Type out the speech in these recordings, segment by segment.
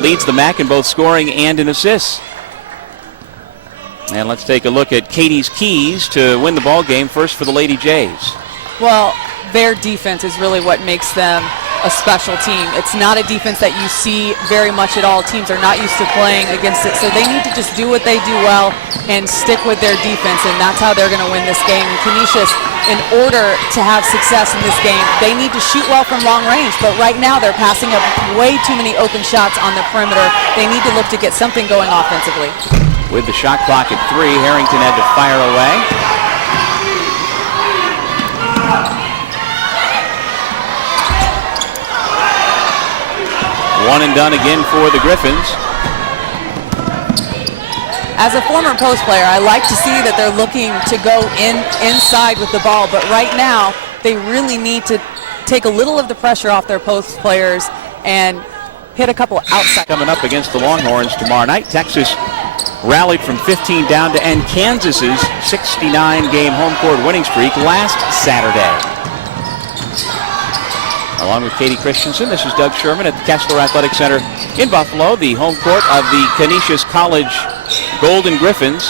leads the MAC in both scoring and in assists. And let's take a look at Katie's keys to win the ball game. First for the Lady Jays. Well, their defense is really what makes them a special team. It's not a defense that you see very much at all. Teams are not used to playing against it, so they need to just do what they do well and stick with their defense, and that's how they're going to win this game. And Canisius, in order to have success in this game, they need to shoot well from long range, but right now they're passing up way too many open shots on the perimeter. They need to look to get something going offensively. With the shot clock at 3, Harrington had to fire away. One and done again for the Griffins. As a former post player, I like to see that they're looking to go inside with the ball, but right now they really need to take a little of the pressure off their post players and hit a couple outside. Coming up against the Longhorns tomorrow night, Texas rallied from 15 down to end Kansas's 69-game home court winning streak last Saturday. Along with Katie Christensen, this is Doug Sherman at the Kessler Athletic Center in Buffalo, the home court of the Canisius College Golden Griffins.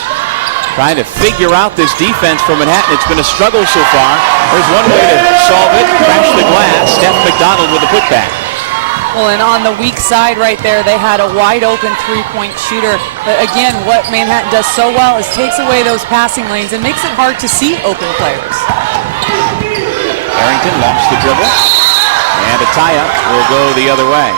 Trying to figure out this defense for Manhattan. It's been a struggle so far. There's one way to solve it, crash the glass. Steph McDonald with a putback. Well, and on the weak side right there, they had a wide open three-point shooter. But again, what Manhattan does so well is takes away those passing lanes and makes it hard to see open players. Harrington lost the dribble. And a tie-up will go the other way.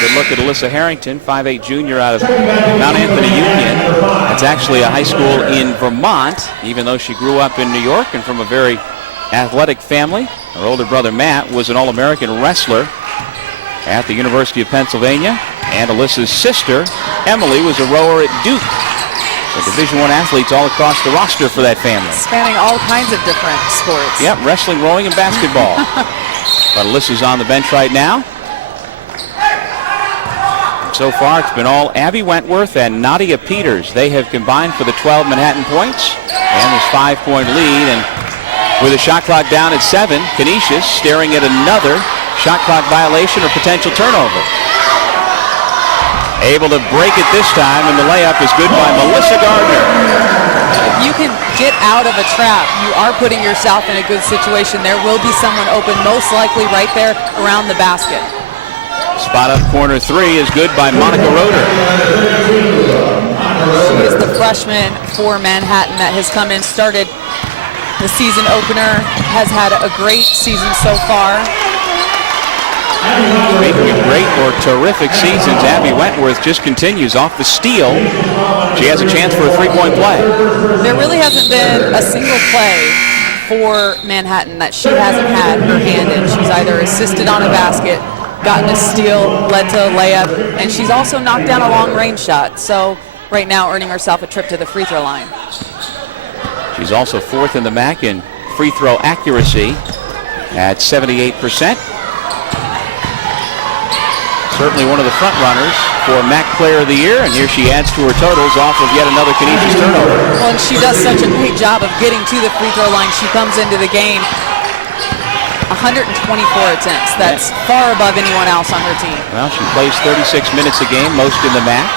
Good look at Alyssa Harrington, 5'8" junior out of Mount Anthony Union. That's actually a high school in Vermont, even though she grew up in New York and from a very athletic family. Her older brother, Matt, was an All-American wrestler at the University of Pennsylvania. And Alyssa's sister, Emily, was a rower at Duke. So Division I athletes all across the roster for that family. Spanning all kinds of different sports. Yep, wrestling, rowing, and basketball. But Alyssa's on the bench right now. And so far, it's been all Abby Wentworth and Nadia Peters. They have combined for the 12 Manhattan points. And this 5-point lead. And with a shot clock down at 7, Canisius staring at another shot clock violation or potential turnover. Able to break it this time, and the layup is good by Melissa Gardner. If you can get out of a trap, you are putting yourself in a good situation. There will be someone open, most likely right there around the basket. Spot up corner 3 is good by Monica Roeder. She is the freshman for Manhattan that has come in, started the season opener, has had a great season so far. Making a great or terrific seasons. Abby Wentworth just continues off the steal. She has a chance for a three-point play. There really hasn't been a single play for Manhattan that she hasn't had her hand in. She's either assisted on a basket, gotten a steal, led to a layup, and she's also knocked down a long-range shot. So right now earning herself a trip to the free throw line. She's also 4th in the MAC in free throw accuracy at 78%. Certainly one of the front runners for MAC Player of the Year, and here she adds to her totals off of yet another Canisius turnover. Well, and she does such a great job of getting to the free throw line. She comes into the game 124 attempts. That's far above anyone else on her team. Well, she plays 36 minutes a game, most in the MAC.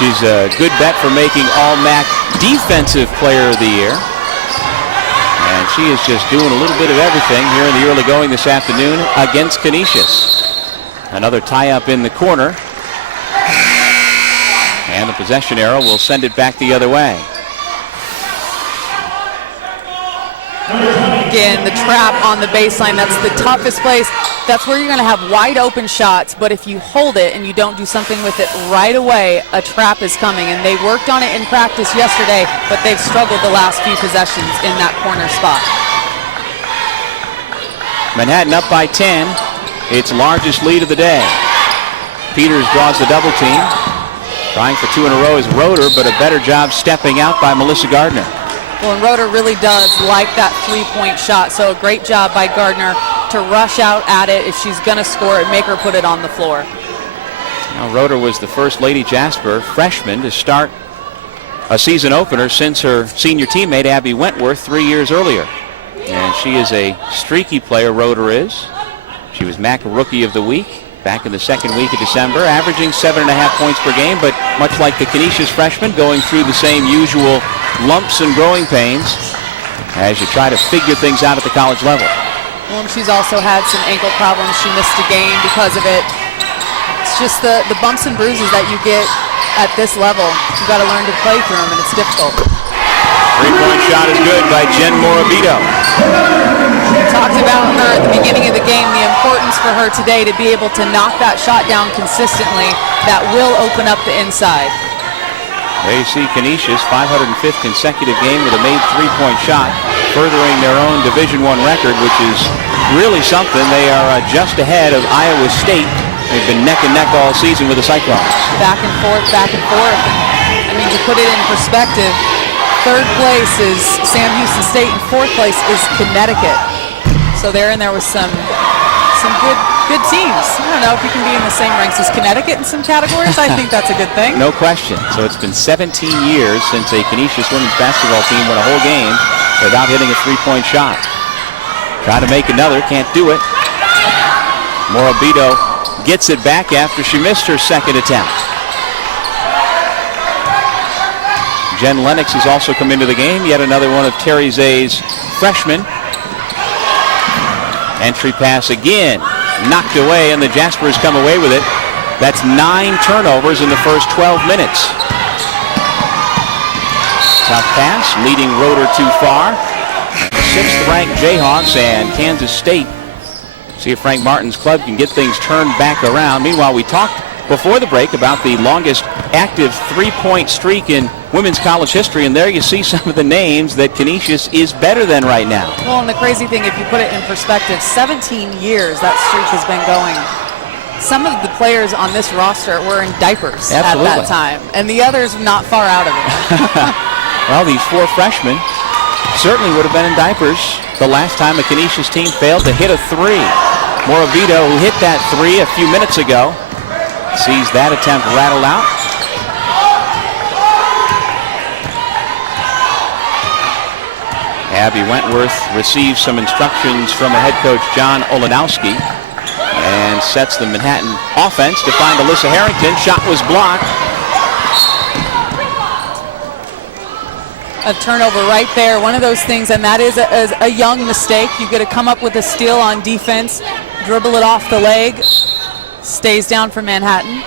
She's a good bet for making All-MAC Defensive Player of the Year. And she is just doing a little bit of everything here in the early going this afternoon against Canisius. Another tie-up in the corner. And the possession arrow will send it back the other way. Again, the trap on the baseline, that's the toughest place. That's where you're going to have wide open shots, but if you hold it and you don't do something with it right away, a trap is coming. And they worked on it in practice yesterday, but they've struggled the last few possessions in that corner spot. Manhattan up by 10. Its largest lead of the day. Peters draws the double team. Trying for 2 in a row is Roeder, but a better job stepping out by Melissa Gardner. Well, and Roeder really does like that three-point shot, so a great job by Gardner to rush out at it if she's going to score it, make her put it on the floor. Now, Roeder was the first Lady Jasper freshman to start a season opener since her senior teammate Abby Wentworth 3 years earlier. And she is a streaky player, Roeder is. She was MAC Rookie of the Week back in the second week of December, averaging 7.5 points per game, but much like the Canisius freshman, going through the same usual lumps and growing pains as you try to figure things out at the college level. Well, and she's also had some ankle problems. She missed a game because of it. It's just the bumps and bruises that you get at this level. You've got to learn to play through them, and it's difficult. Three-point shot is good by Jen Morabito. We talked about her at the beginning of the game, the importance for her today to be able to knock that shot down consistently. That will open up the inside. There you see Canisius, 505th consecutive game with a made three-point shot, furthering their own Division I record, which is really something. They are just ahead of Iowa State. They've been neck and neck all season with the Cyclones. Back and forth, back and forth. I mean, to put it in perspective, third place is Sam Houston State, and fourth place is Connecticut. So they're in there with some good teams. I don't know if you can be in the same ranks as Connecticut in some categories. I think that's a good thing. No question. So it's been 17 years since a Canisius women's basketball team won a whole game without hitting a three-point shot. Try to make another, can't do it. Morabito gets it back after she missed her second attempt. Jen Lennox has also come into the game, yet another one of Terry Zay's freshmen. Entry pass again, knocked away, and the Jaspers come away with it. That's 9 turnovers in the first 12 minutes. Tough pass, leading Roeder too far. 6th-ranked Jayhawks and Kansas State. See if Frank Martin's club can get things turned back around. Meanwhile, we talked before the break about the longest active three-point streak in women's college history, and there you see some of the names that Canisius is better than right now. Well, and the crazy thing, if you put it in perspective, 17 years that streak has been going. Some of the players on this roster were in diapers Absolutely. at that time, and the others not far out of it. Well, these 4 freshmen certainly would have been in diapers the last time a Canisius team failed to hit a three. Morabito, who hit that three a few minutes ago, sees that attempt rattle out. Abby Wentworth receives some instructions from the head coach, John Olenowski, and sets the Manhattan offense to find Alyssa Harrington. Shot was blocked. A turnover right there, one of those things, and that is a young mistake. You've got to come up with a steal on defense, dribble it off the leg, stays down for Manhattan.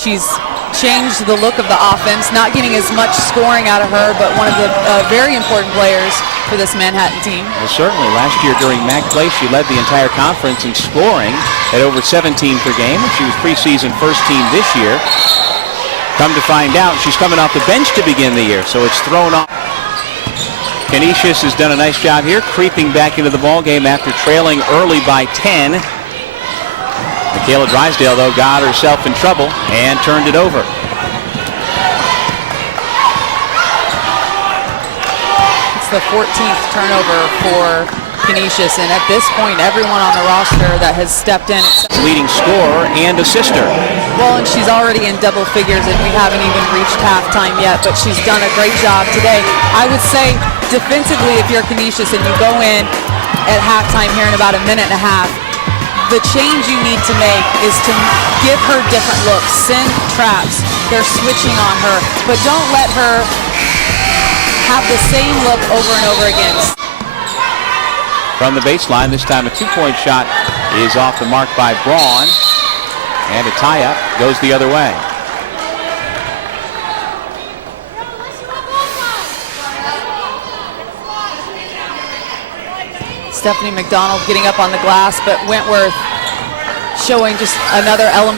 She's changed the look of the offense, not getting as much scoring out of her, but one of the very important players for this Manhattan team. Well, certainly. Last year during MAC play, she led the entire conference in scoring at over 17 per game. She was preseason first team this year. Come to find out, she's coming off the bench to begin the year, so it's thrown off. Canisius has done a nice job here, creeping back into the ballgame after trailing early by 10. Michaela Drysdale, though, got herself in trouble and turned it over. It's the 14th turnover for Canisius, and at this point, everyone on the roster that has stepped in. Leading scorer and assister. Well, and she's already in double figures, and we haven't even reached halftime yet, but she's done a great job today. I would say defensively, if you're Canisius and you go in at halftime here in about a minute and a half, the change you need to make is to give her different looks, send traps. They're switching on her, but don't let her have the same look over and over again. From the baseline, this time a 2-point shot is off the mark by Braun, and a tie-up goes the other way. Stephanie McDonald getting up on the glass, but Wentworth showing just another element